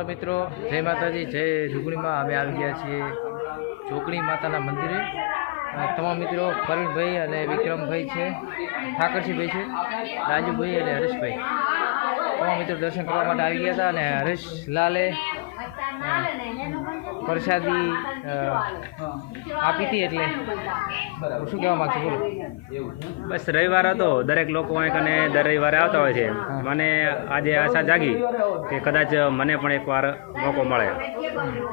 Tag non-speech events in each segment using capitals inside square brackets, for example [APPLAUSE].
હાલો મિત્રો જય માતાજી જય રૂગણીમાં અમે આવી ગયા છીએ જોગણી માતાના મંદિરે. તમામ મિત્રો પરવીનભાઈ અને વિક્રમભાઈ છે ઠાકરસિંહભાઈ છે રાજુભાઈ અને હરેશભાઈ. તમામ મિત્રો દર્શન કરવા માટે આવી ગયા હતા અને હરેશલાલે અ, પ્રસાદી આપી હતી એટલે. શું કહેવા માગશો બોલો. બસ રવિવાર હતો દરેક લોકો અહીં અને દર રવિવારે આવતા હોય છે. મને આજે આશા જાગી કે કદાચ મને પણ એકવાર મોકો મળે.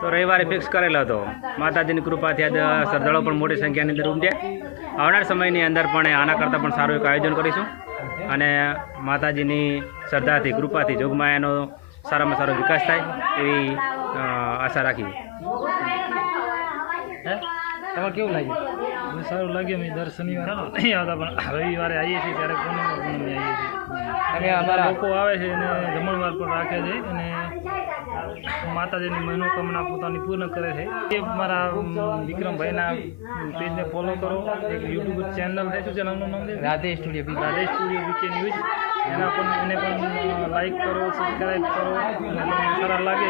તો રવિવારે ફિક્સ કરેલો હતો. માતાજીની કૃપાથી આજે શ્રદ્ધાળુઓ પણ મોટી સંખ્યાની અંદર ઉમટ્યા. આવનાર સમયની અંદર પણ આના કરતાં પણ સારું એક આયોજન કરીશું. અને માતાજીની શ્રદ્ધાથી કૃપાથી જોગમાયાનો સારામાં સારો વિકાસ થાય એવી આશા રાખી તમારે કેવું લાગ્યું સારું લાગ્યું અમે દર શનિવારે નહીં [COUGHS] આવતા પણ રવિવારે આવીએ છીએ ત્યારે પૂનમ પૂનમે આવીએ છીએ. તમે અમારા લોકો આવે છે અને જમણવાર પણ રાખે છે અને માતાજીની મનોકામના પોતાની પૂર્ણ કરે છે. એ મારા વિક્રમભાઈના પેજને ફોલો કરો. એક યુટ્યુબ ચેનલ છે. શું ચેનલનું નામ છે? Radhe studio Radhe studio VK news. એના પણ એને પણ લાઈક કરો સબસ્ક્રાઈબ કરો. અને સારા લાગે.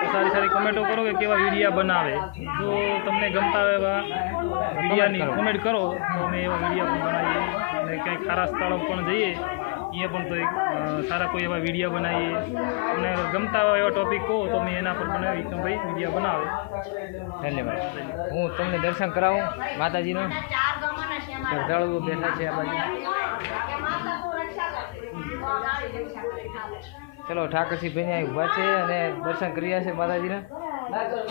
તો સારી સારી કમેન્ટો કરો કે કેવા વિડીયા બનાવે. જો તમને ગમતા હોય એવા વિડીયાની કોમેન્ટ કરો તો અમે એવા વિડીયા પણ બનાવીએ. અને કંઈક ખારા સ્થળો પણ જઈએ અહીંયા પણ તો એક સારા કોઈ એવા વિડીયા બનાવીએ. અને ગમતા હોય એવા ટોપિક કહો તો અમે એના પર પણ વિક્રમભાઈ વિડીયા બનાવે. ધન્યવાદ. હું તમને દર્શન કરાવું માતાજીનું. શ્રદ્ધાળુઓ બેઠા છે આ બાજુ. ચલો ઠાકરસિંહભાઈ અહીં ઊભા છે અને દર્શન કરી રહ્યા છે માતાજીના.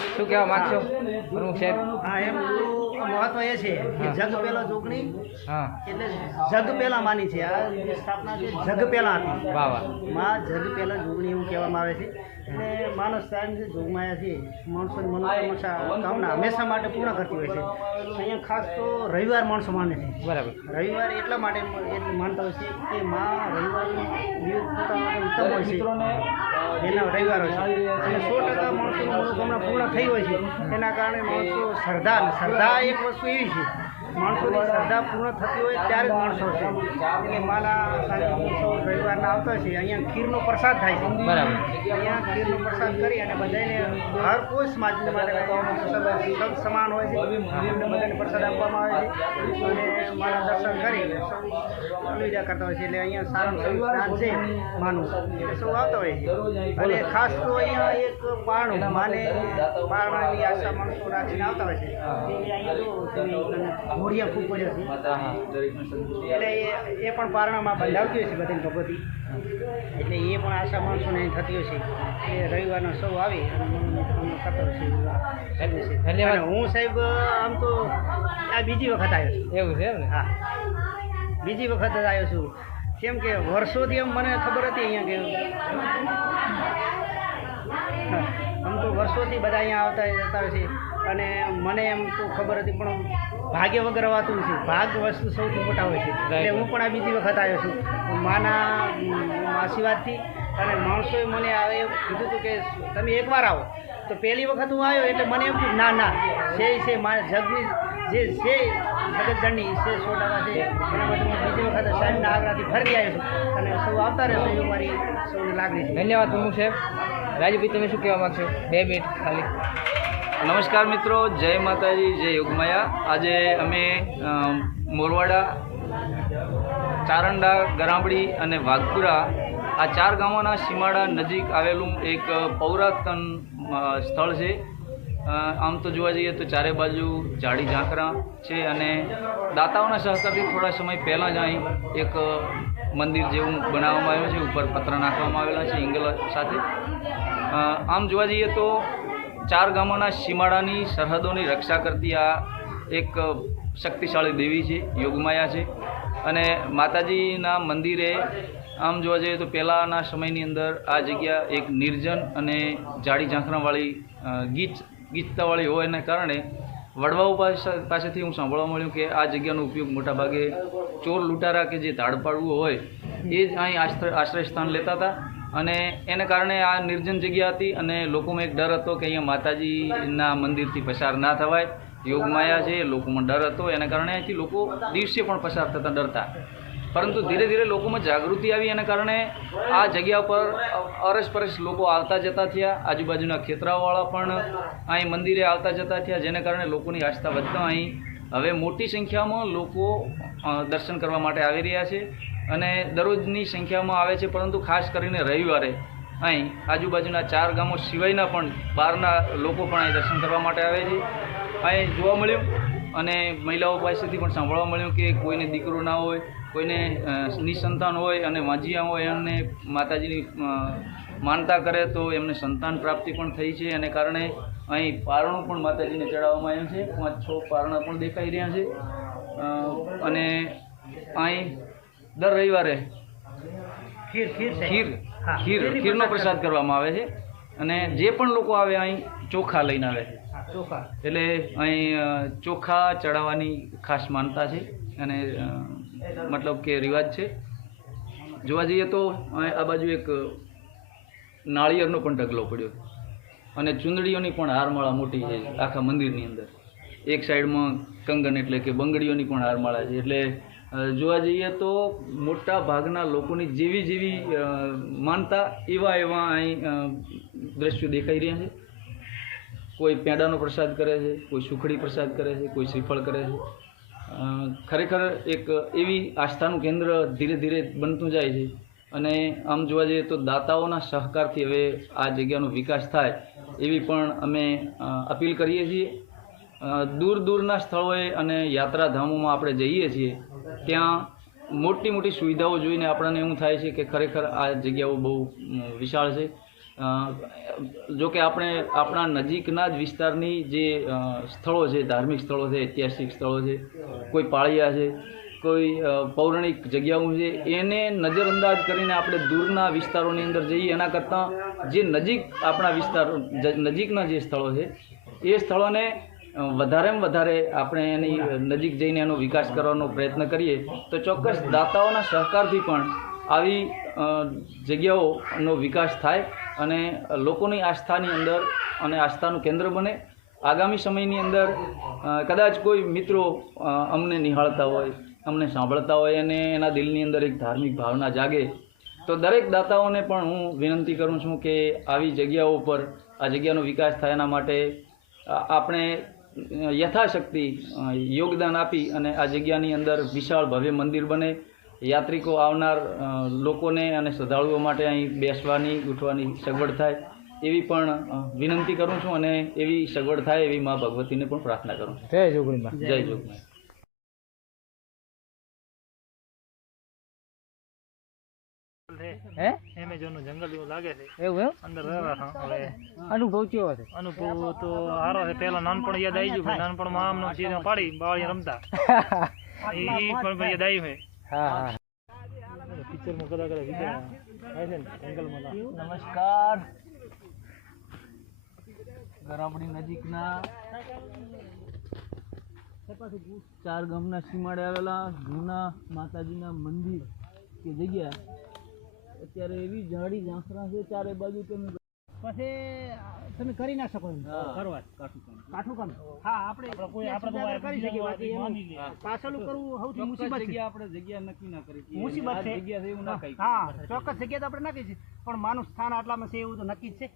શું કહેવા માગશો? પ્રમુખ સાહેબ? હા એમ મહત્વ એ છે કે જગ પેલો જોગણી હા. એટલે જગ પેલા માની છે. આ સ્થાપના છે જગ પેલા હતી. વાહ વાહ. માં જગ પેલા જોગણી એવું કહેવામાં આવે છે. અને માનવ સ્થાન જોગમાયા છે. માણસોની મનોકામના કામના હંમેશા માટે પૂર્ણ કરતી હોય છે. અહીંયા ખાસ તો રવિવાર માણસો માને છે. બરાબર. રવિવાર એટલા માટે એટલે માનતા હોય છે કે મા રવિવારનું દિવસ પોતાના ઉત્તમ હોય છે. એના રવિવાર હોય છે. અને સો ટકા માણસોની મનોકામના પૂર્ણ થઈ હોય છે. એના કારણે માણસો શ્રદ્ધા શ્રદ્ધા એક વસ્તુ એવી છે. માણસોની શ્રદ્ધા પૂર્ણ થતી હોય ત્યારે જ માણસો છે. એટલે માના રવિવારના આવતા છે અહીંયા ખીરનો પ્રસાદ થાય છે. બરાબર. અહીંયા ખીરનો પ્રસાદ કરી અને બધાને હર કોઈ સમાજને માટે સબ સમાન હોય છે એમને બધાને પ્રસાદ આપવામાં આવે છે. અને મારા દર્શન કરી સૌ કરતા હોય છે. એટલે અહીંયા સારું જ્ઞાન છે માનું એટલે સૌ આવતા હોય છે. અને ખાસ તો અહીંયા એક પારણું માને પારણાની આશા માણસો રાખીને આવતા હોય છે. અહીંયા જો ખૂબ પડ્યો છે. એટલે એ પણ પારણામાં બંધાવતી હોય છે બધી. એટલે એ પણ આશા માણસોને અહીં થતી હશે છે એ રવિવારનો સૌ આવે અને મનોકામના હશે. છે ધન્યવાદ. હું સાહેબ આમ તો આ બીજી વખત આવ્યો છું. એવું છે એમ ને? હા. બીજી વખત જ આવ્યો છું. કેમ કે વર્ષોથી એમ મને ખબર હતી અહીંયા કે આમ તો વર્ષોથી બધા અહીંયા આવતા જતા હોય છે. અને મને એમ તો ખબર હતી પણ ભાગ્ય વગર વાતું છે ભાગ વસ્તુ સૌથી મોટા હોય છે. એટલે હું પણ આ બીજી વખત આવ્યો છું. માના આશીર્વાદથી. અને માણસોએ મને આવે એ કીધું હતું કે તમે એકવાર આવો. તો પહેલી વખત હું આવ્યો એટલે મને એમ ના ના છે છે મારા જગની જે છે જગતજણની છે સો ટકા છે. એના માટે હું બીજી વખત સાહેબના આગ્રાથી ફરી આવ્યો છું. અને સૌ આવતા રહેશો એવું મારી સૌને લાગણી છે. ધન્યવાદ હું સાહેબ. રાજુભાઈ તમે શું કહેવા માગશો? બે મિનિટ ખાલી. નમસ્કાર મિત્રો જય માતાજી જય યોગમાયા. આજે અમે મોરવાડા ચારંડા ગરામડી અને વાઘપુરા આ ચાર ગામોના સીમાડા નજીક આવેલું એક પૌરાતન સ્થળ છે. આમ તો જોવા જઈએ તો ચારે બાજુ જાડી ઝાંકરા છે અને દાતાઓના સહકારથી થોડા સમય પહેલાં જ અહીં એક મંદિર જેવું બનાવવામાં આવ્યું છે. ઉપર પત્ર નાખવામાં આવેલા છે ઇંગલ સાથે. આમ જોવા જઈએ તો ચાર ગામોના સીમાડાની સરહદોની રક્ષા કરતી આ એક શક્તિશાળી દેવી છે, યોગમાયા છે. અને માતાજીના મંદિરે આમ જોવા જઈએ તો પહેલાંના સમયની અંદર આ જગ્યા એક નિર્જન અને જાડી ઝાંખરાવાળી ગીચ, ગીચતાવાળી હોવાને કારણે વડવાઓ પાસે, પાસેથી હું સાંભળવા મળ્યું કે આ જગ્યાનો ઉપયોગ મોટાભાગે ચોર લૂંટારા કે જે તાડપાડવું હોય, એ જ અહીં આશ્રય સ્થાન લેતા હતા. અને એને કારણે આ નિર્જન જગ્યા હતી અને લોકોમાં એક ડર હતો કે અહીંયા માતાજીના મંદિરથી પસાર ના થવાય. યોગમાયા છે, લોકોમાં ડર હતો, એના કારણે અહીંથી લોકો દિવસે પણ પસાર થતા ડરતા. પરંતુ ધીરે ધીરે લોકોમાં જાગૃતિ આવી એના કારણે આ જગ્યા પર અરસપરસ લોકો આવતા જતા થયા. આજુબાજુના ખેતરાવાળા પણ અહીં મંદિરે આવતા જતા થયા, જેને કારણે લોકોની આસ્થા વધતા અહીં. હવે મોટી સંખ્યામાં લોકો દર્શન કરવા માટે આવી રહ્યા છે અને દરરોજની સંખ્યામાં આવે છે, પરંતુ ખાસ કરીને રવિવારે અહીં આજુબાજુના ચાર ગામો સિવાયના પણ બહારના લોકો પણ અહીં દર્શન કરવા માટે આવે છે. અહીં જોવા મળ્યું અને મહિલાઓ પાસેથી પણ સાંભળવા મળ્યું કે કોઈને દીકરો ના હોય કોઈને નિસંતાન હોય અને વાંજિયા હોય એમને માતાજીની માનતા કરે તો એમને સંતાન પ્રાપ્તિ પણ થઈ છે એને કારણે અહીં પારણું પણ માતાજીને ચડાવવામાં આવ્યું છે. પાંચ છ પારણા પણ દેખાઈ રહ્યા છે. અને અહીં દર રવિવારે ખીર ખીર ખીર ખીર ખીરનો પ્રસાદ કરવામાં આવે છે અને જે પણ લોકો આવે અહીં ચોખા લઈને આવે છે. ચોખા. એટલે અહીં ચોખા ચડાવવાની ખાસ માનતા છે અને મતલબ કે રિવાજ છે. જોવા જઈએ તો આ બાજુ એક નાળિયેરનો પણ ઢગલો પડ્યો. અને ચુંદડીઓની પણ હારમાળા મોટી છે આખા મંદિરની અંદર. એક સાઈડમાં કંગન એટલે કે બંગડીઓની પણ હારમાળા છે. એટલે જોવા જઈએ તો મોટા ભાગના લોકોની જેવી જેવી માનતા એવા એવા અહીં દ્રશ્યો દેખાઈ રહ્યા છે. કોઈ પેંડાનો પ્રસાદ કરે છે, કોઈ સુખડી પ્રસાદ કરે છે, કોઈ શ્રીફળ કરે છે. ખરેખર એક એવી આસ્થાનું કેન્દ્ર ધીરે ધીરે બનતું જાય છે. અને આમ જોવા જઈએ તો દાતાઓના સહકારથી હવે આ જગ્યાનો વિકાસ થાય એવી પણ અમે અપીલ કરીએ છીએ. દૂર દૂરના સ્થળોએ અને યાત્રાધામોમાં આપણે જઈએ છીએ, ત્યાં મોટી મોટી સુવિધાઓ જોઈને આપણને એવું થાય છે કે ખરેખર આ જગ્યાઓ બહુ વિશાળ છે. જો કે આપણે આપણા નજીકના જ વિસ્તારની જે સ્થળો છે, ધાર્મિક સ્થળો છે, ઐતિહાસિક સ્થળો છે, કોઈ પાળિયા છે, કોઈ પૌરાણિક જગ્યાઓ છે, એને નજરઅંદાજ કરીને આપણે દૂરના વિસ્તારોની અંદર જઈએ, એના કરતાં જે નજીક આપણા વિસ્તાર નજીકના જે સ્થળો છે, એ સ્થળોને વધારેમાં વધારે આપણે એની નજીક જઈને એનો વિકાસ કરવાનો પ્રયત્ન કરીએ, તો ચોક્કસ દાતાઓના સહકારથી પણ આવી જગ્યાઓનો વિકાસ થાય અને લોકોની આસ્થાની અંદર અને આસ્થાનું કેન્દ્ર બને. આગામી સમયની અંદર કદાચ કોઈ મિત્રો અમને નિહાળતા હોય, અમને સાંભળતા હોય અને એના દિલની અંદર એક ધાર્મિક ભાવના જાગે, તો દરેક દાતાઓને પણ હું વિનંતી કરું છું કે આવી જગ્યાઓ પર, આ જગ્યાનો વિકાસ થાય એના માટે આપણે યથાશક્તિ યોગદાન આપી અને આ જગ્યાની અંદર વિશાળ ભવ્ય મંદિર બને. યાત્રિકો આવનાર લોકોને અને શ્રદ્ધાળુઓ માટે અહીં બેસવાની ઉઠવાની સગવડ થાય એવી પણ વિનંતી કરું છું અને એવી સગવડ થાય એવી મા ભગવતીને પણ પ્રાર્થના કરું છું. જય જોગણીમાં. જય જોગણી હે? એમેઝોનનું જંગલ જેવું લાગે છે. એવું એમ? અંદર રહેવા હવે અનુભવ કેવો છે? અનુભવ તો સારો છે. પહેલા નાનપણ યાદ આવી ગયું નાનપણમાં આમ પાડી બાળી રમતા. [LAUGHS] એ પણ યાદ આવ્યું હા હા. પિક્ચરમાં કદાચ કદાચ વિચાર છે ને? નમસ્કાર. ગરામડી નજીકના ચાર ગામના સીમાડે આવેલા જૂના માતાજીના મંદિર કે જગ્યા. અત્યારે એવી જાડી ઝાંખરા છે ચારે બાજુ તમે પછી તમે કરી ના શકો કરવા. કાઠું કામ. હા. આપણે કોઈ આપણે કરી શકીએ બાકી એનું માની લે. પાછળનું કરવું સૌથી મુસીબત જગ્યા આપણે જગ્યા નક્કી ના કરી મુસીબત છે. જગ્યા છે એવું ના કહી હા ચોક્કસ જગ્યા તો આપણે નાખી છે. પણ માનું સ્થાન આટલામાં છે એવું તો નક્કી જ છે.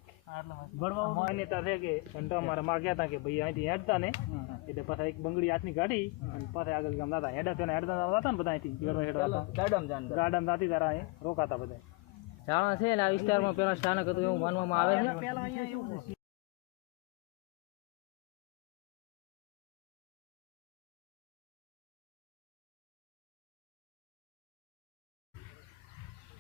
ગળવા માન્યતા છે કે ઘંટા મારા માં ગયા હતા કે ભાઈ અહીંથી હેડતા ને. એટલે પાછા એક બંગડી હાથની ગાડી અને પાછા આગળ ગામ દાદા હેડા હેડતા હતા ને બધા અહીંથી. હતા તારા અહીં રોકાતા બધા. જાણ છે ને આ વિસ્તારમાં પેલા સ્થાનક હતું એવું માનવામાં આવે છે.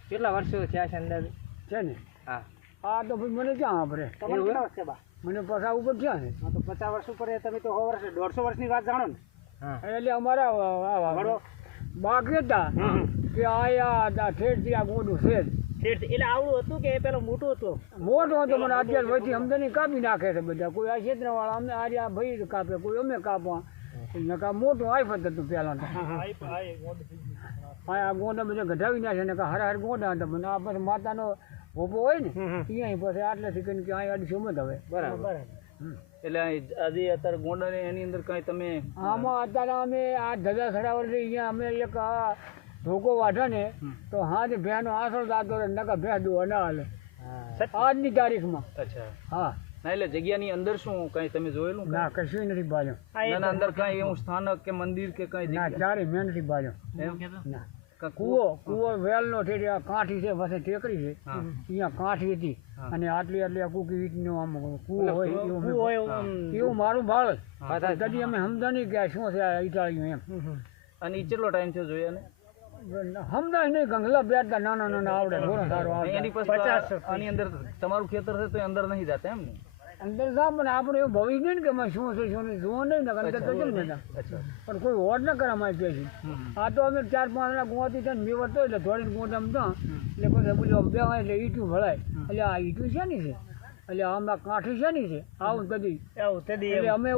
કેટલા વર્ષો થયા છે અંદાજે? છે ને? હા. આ તો ભાઈ મને ક્યાં આપણે તમારે કેટલા વર્ષ બા? મને પચાસ ઉપર ક્યાં છે? હા તો પચાસ વર્ષ ઉપર તમે તો સો વર્ષ દોઢસો વર્ષની વાત જાણો ને. એટલે અમારા આ- આ- વડો બા કહેતા કે આયા આ ઠેઠથી આ ગોડું છે એટલે આવડું હતું કે પેલો મોટું હતું? મોટો હતો મને અત્યારે પછી અમદાની કાપી નાખે છે બધા. કોઈ આ ક્ષેત્રવાળા અમને આજે આ ભાઈ કાપે કોઈ અમે કાપવા. નકા મોટું આઈફત હતું પેલા તો આ ગોંડા બધા ગઢાવી નાખે ને હર હર ગોંડા હતા. મને આ પછી માતાનો ભોપો હોય ને ત્યાં પછી આટલેથી કરીને કે અહીં અઢીસો મત હવે. બરાબર. એટલે આજે અત્યારે ગોંડલ એની અંદર કઈ તમે આમાં અત્યારે અમે આ ધજા ચડાવવા અહીંયા અમે એક આ વાઢે ને તો હાથ ભેનો આસળ દાતો નકા ભેં દો ના હાલે આજની તારીખમાં. અચ્છા. હા. ના એટલે જગ્યાની અંદર શું કઈ તમે જોયેલું ના કશું નથી બાજુ અંદર કઈ એવું સ્થાનક કે મંદિર કે કઈ ના ચારે મેં નથી બાજુ એમ? ના. કાં કૂવો કૂવો? વેલનો છે આ કાંઠી છે પાસે ટેકરી છે. અહીંયા કાંઠી હતી. અને આટલી આટલી આ કૂકી વીટનો આમ કૂવો હોય એવું એવું મારું ભાળ. કદી અમે સમજા નહીં કે આ શું છે આ ઇટાળીયું એમ. અને ઈ કેટલો ટાઈમ થયો જોઈએ ને નહીં ગંગલા બેઠતા નાના નાના આવડે ઘોડો સારો આવડે. એની પછી આની અંદર તમારું ખેતર છે તો એ અંદર નહીં જતા એમ ને? અંદર જા પણ આપણે એવું ભવિષ્ય નહીં ને કે અમે શું છે શું નહીં જુઓ નહીં ને અંદર તો કેમ નતા પણ કોઈ વોટ ન કરે અમારી પેસી આ તો અમે ચાર પાંચ ના ગુવાથી થઈને મેવત તો એટલે થોડી ગોટ આમ તો. એટલે કોઈ બધું બે હોય એટલે ઈટું ભળાય. એટલે આ ઈટું છે નહીં છે? એટલે આમાં કાંઠી છે નહીં છે? આવું કદી. એટલે અમે